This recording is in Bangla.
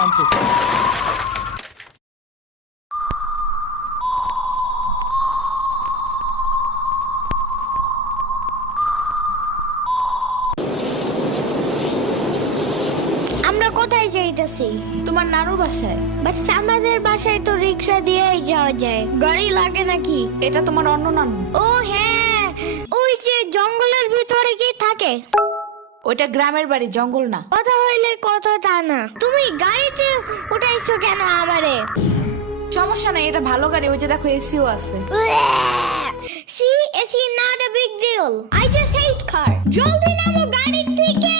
টানতেছে। আমরা কোথায় যাইতেছি? তোমার নানুর বাসায়। বাট আমাদের বাসায় তো রিক্সা দিয়েই যাওয়া যায়, গাড়ি লাগে নাকি? এটা তোমার অন্য নানু। ও হ্যাঁ, ওই যে জঙ্গলের ভিতরে কি থাকে? ওইটা গ্রামের বাড়ি, জঙ্গল না। কথা হইলে কথা তা না। তুমি গাড়িতে উঠাইছো কেন আমারে? সমস্যা নাই, এটা ভালো গাড়ি। ওই যে দেখো এসিও আছে। See, it's not a big deal. I just hate car. জলদি নামো গাড়ি থেকে।